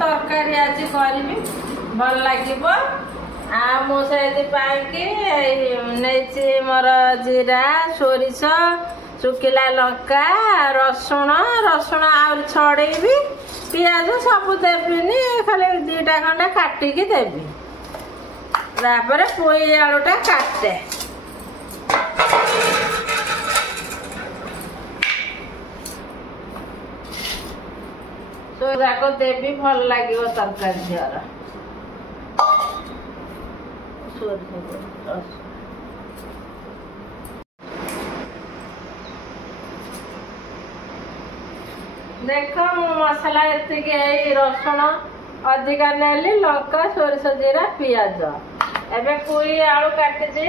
तरकारी आज करी भल लगे मुझे मोर जीरा सोरिष सुखिला लंका रसुण रसुण आ छड़ेबी पियाज सब देविनी खाली 2टा खंडे काटिकी देवी तापर पोई आलूटा काटे सोराको देवी भल लगे तरकारी झीर देख मसला ये रसुण अधिका नेली लंका सोरिष जीरा पियाज एबे पुई आलू काटी दे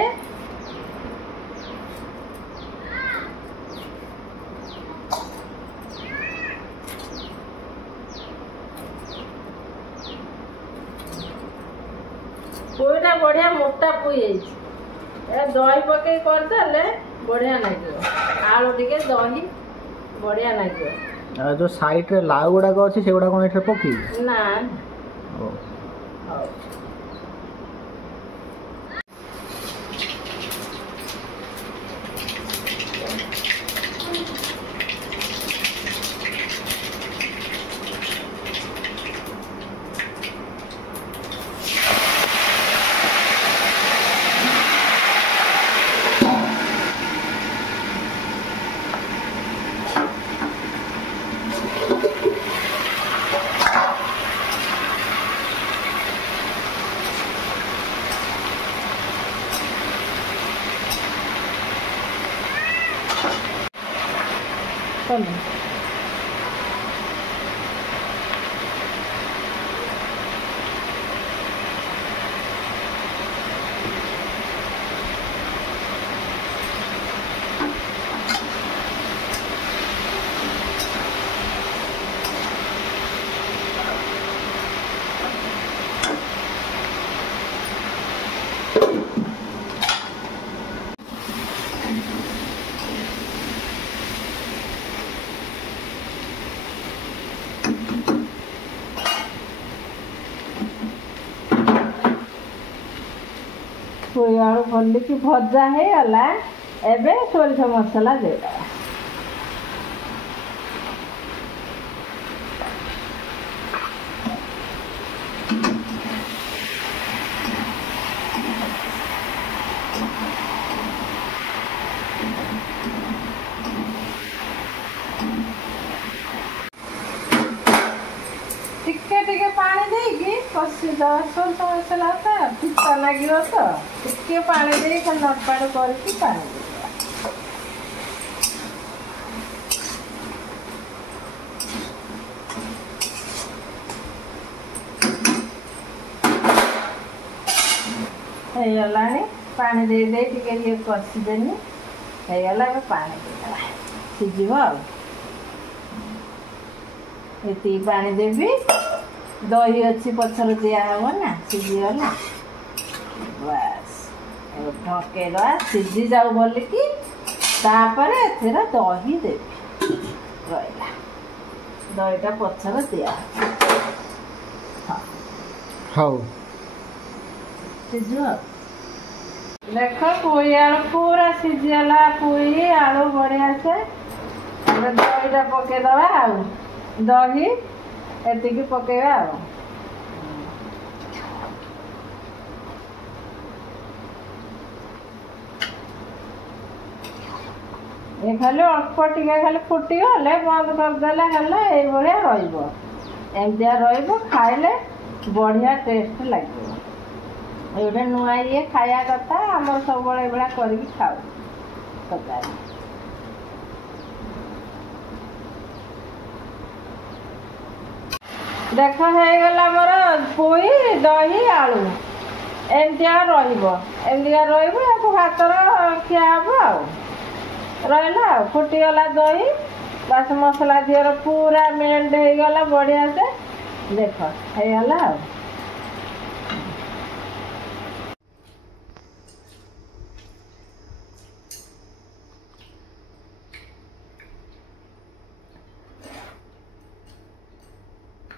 पुईटा बढ़िया मोटा पुई दही पकई करदे बढ़िया लगे आलू टिके दही बढ़िया लगे जो साइड रे लाउ गुड़ाक अच्छी से गुड़ा कौन पकी ना पुई आलू भलिकी भजा है गला एबे सोरिष मसला देदा टिके पानी देगी कषि सोरिष मसला पिता लगे तो टिके पानी दे नटपाट करके पानी देगला पानी दे दे टिके कषिदेनी होगला पानी देदेला सीझ ये पानी देवी दही अच्छी पथर दिहब ना सीझीगला बस ढकेला सीझी जाऊ बोलिकी तापर एथेर दही देवी रहा दहीटा पथर दिया हाँ सीझ देख पुई आलू पूरा सीझीगला पुई आलू बढ़िया से दहीटा पकईदबा आ दही एतिकी पकेगा ये खाली अल्प टिके खाली फुटी गले बंद करदेले एमतिया खाइले बढ़िया टेस्ट लगे ये नुआ ये खाया कथा आम सब करके खाऊ तरकारी देख होगला मोर पुई दही आलू एमतिया भातर खिया हम रहा फुटीगला दही बस मसला दिहर पूरा मेल्ट होगला बढ़िया से देख होगला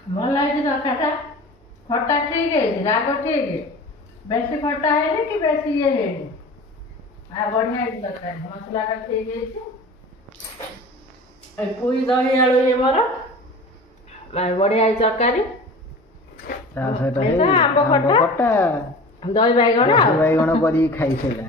ଭଲ ହେଇଛି ତରକାରୀଟା ଖଟା ଠିକ୍ ହେଇଛି ରାଗ ଠିକ୍ ବେଶୀ ଖଟା ହେଇନି କି ବେଶୀ ଇଏ ହେଇନି ଆଉ ବଢ଼ିଆ ହେଇଛି ତରକାରୀ ମସଲାଟା ଠିକ୍ ହେଇଛି ପୁଇ ଦହି ଆଳୁ ଇଏ ମୋର ବଢ଼ିଆ ହେଇଛି ତରକାରୀ ତା ସହିତ ଆମ୍ବ ଖଟା ଖଟା ଦହି ବାଇଗଣ ବାଇଗଣ କରିକି ଖାଇସାରିଲା।